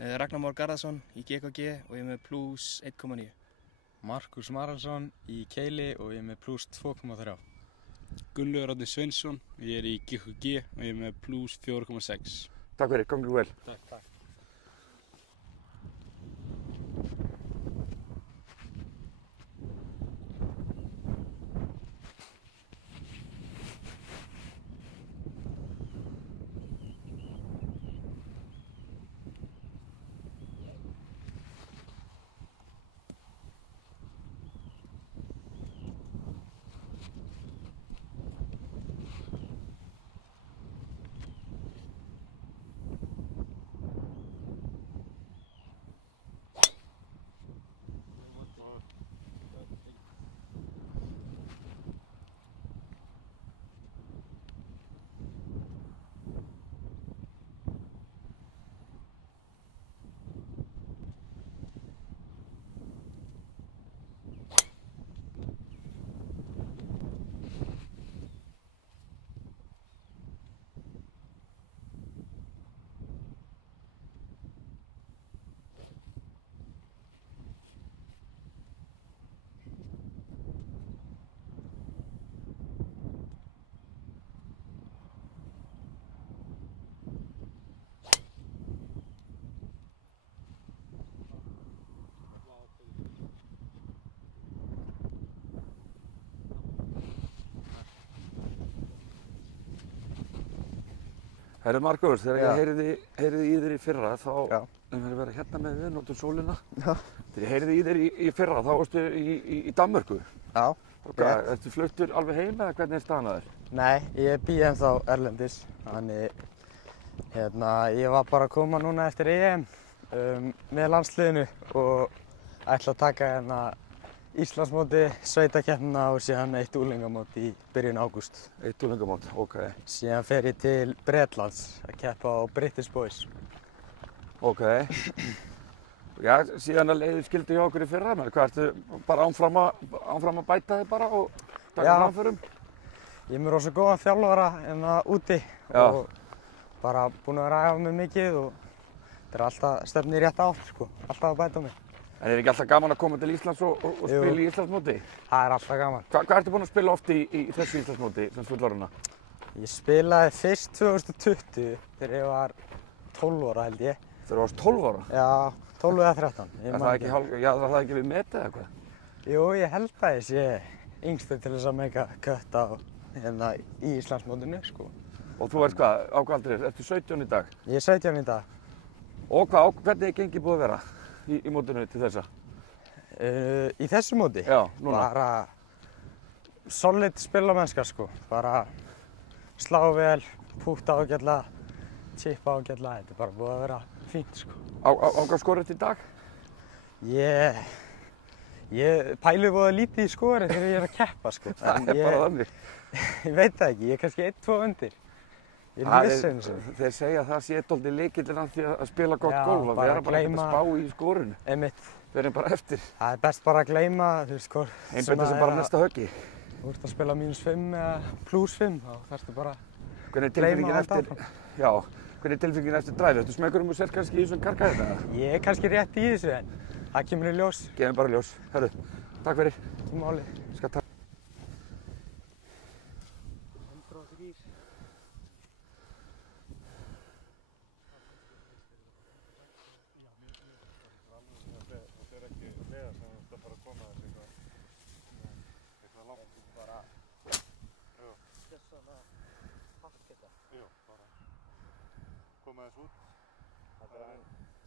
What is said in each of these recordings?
Ragnar Már Garðarsson í GKG og ég er með plus 1,9. Markus Maralsson í Keili og ég er með plus 2,3. Gunnlaugur Árni Sveinsson, ég er í GKG og ég er með plus 4,6. Takk fyrir, gangi vel. Takk. Herru Markus, þegar ég heyrði í þér í fyrra þá við verið hérna með við, notum sólina. Já. Þegar ég heyrði í þér í fyrra þá varstu í Danmörku. Já. Ertu fluttur alveg heim eða hvernig er staðan að þér? Nei, ég bý ennþá erlendis. Þannig ég var bara að koma núna eftir EM með landsliðinu og ætla að taka Íslandsmóti, sveitakeppnina og síðan eitt unglingamót í byrjun ágúst. Eitt unglingamót, ok. Síðan fer ég til Bretlands að keppa á British Boys. Ok. Já, síðan að leiðir skildi hjá okkur í fyrra, menn hvað ertu bara áfram að bæta þig bara og taka framförum? Ég er með rosa góðan þjálfara úti og bara búinn að vera að æfa mig mikið og þetta er alltaf stefnir í rétta átt, sko. Alltaf að bæta mig. En er ekki alltaf gaman að koma til Íslands og spila í Íslandsmóti? Það er alltaf gaman. Hvað ertu búinn að spila oft í þessu Íslandsmóti sem fullorðna? Ég spilaði fyrst 2020 þegar ég var 12 ára held ég. Þegar þú varst 12 ára? Já, 12 eða 13. Var það ekki við metið eða hvað? Jú, ég held að ég sé yngstur til þess að meika kött í Íslandsmótinu, sko. Og þú ert hvað? Á hvað aldrei? Ertu 17 í dag? Ég er 17 í dag. Og hvernig er gengið búið að vera í mótinu til þessa? Í þessu móti? Já, núna. Bara solid spilamennska, sko. Bara slá vel, púkta ágætlega, chippa ágætlega. Þetta er bara búið að vera fínt, sko. Á hvað skorið þetta í dag? Ég pæli búið lítið í skorið þegar ég er að keppa, sko. Það er bara þannig. Ég veit það ekki, ég er kannski 1-2 undir. Ég er viss eins og. Þeir segja að það sé dálítið lykillinn að því að spila gott golf, að vera bara ekkert að spá í skorinu. Einmitt. Við erum bara eftir. Það er best bara að gleyma, þú veist hvort. Einbeita sem bara næsta höggi. Þú ert að spila -5 eða +5, þá þarftu bara að gleyma allt áfram. Já, hvernig er tilfinningin eftir dræfi? Ertu smeykur þú sért kannski í þessum karka þetta? Ég er kannski rétt í þessu en það kemur í ljós. Gefum bara ljós. Hörru, takk fyrir. Ekki máli. Koma þess út. Það er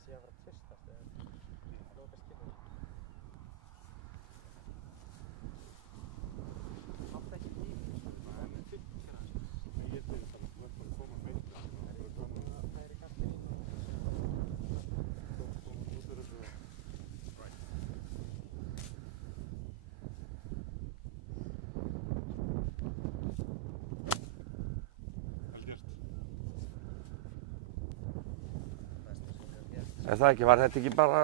sé að vera tvistast eða lóka skilur. Haft ekki tími. Það er með 50 hérna. Nei, ég til það. Þú ert bara að koma með þetta. Það er í kannski koma út úr þessu. Er það ekki? Var þetta ekki bara...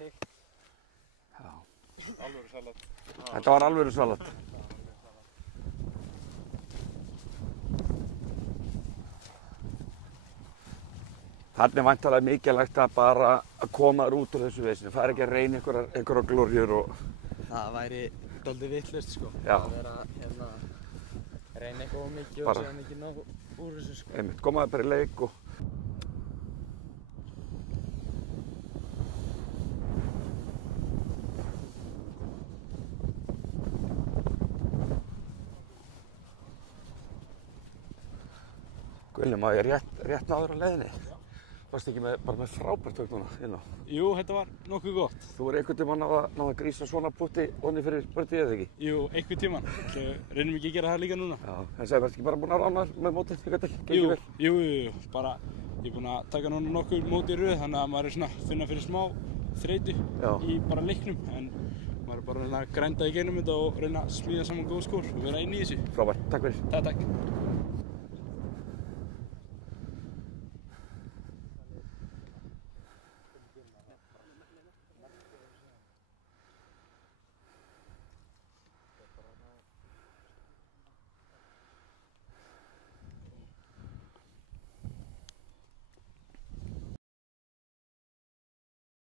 Já. Alvöru salat. Þetta var alvöru salat. Þannig er væntanlega mikilvægt að bara að koma þér út úr þessu vesinu. Það ekki að reyna einhverjar glóríur og... Það væri dálítið vitlaust, sko. Já. Að vera reyna eitthvað mikið og síðan ekki ná úr þessu, sko. Einmitt, komaði bara í leik og... Guðli, má ég rétt náður á leiðinni? Varstu ekki bara með frábært högg núna inn á? Jú, þetta var nokkuð gott. Þú er einhvern tímann náða að grísa svona putti onni fyrir börtið eða ekki? Jú, einhvern tímann. Reynum ekki að gera það líka núna. Já, en segðu, ertu ekki bara búinn að rána með mótið líka til? Gengið vel? Jú. Bara, ég er búinn að taka núna nokkuð móti í röð, þannig að maður er svona að finna fyrir smá þreytu í bara leiknum. En maður er bara að reyna að grænda í gegnum þetta og reyna að smíða saman góð skor og vera inn í þessu. Frábært, takk fyrir. Takk.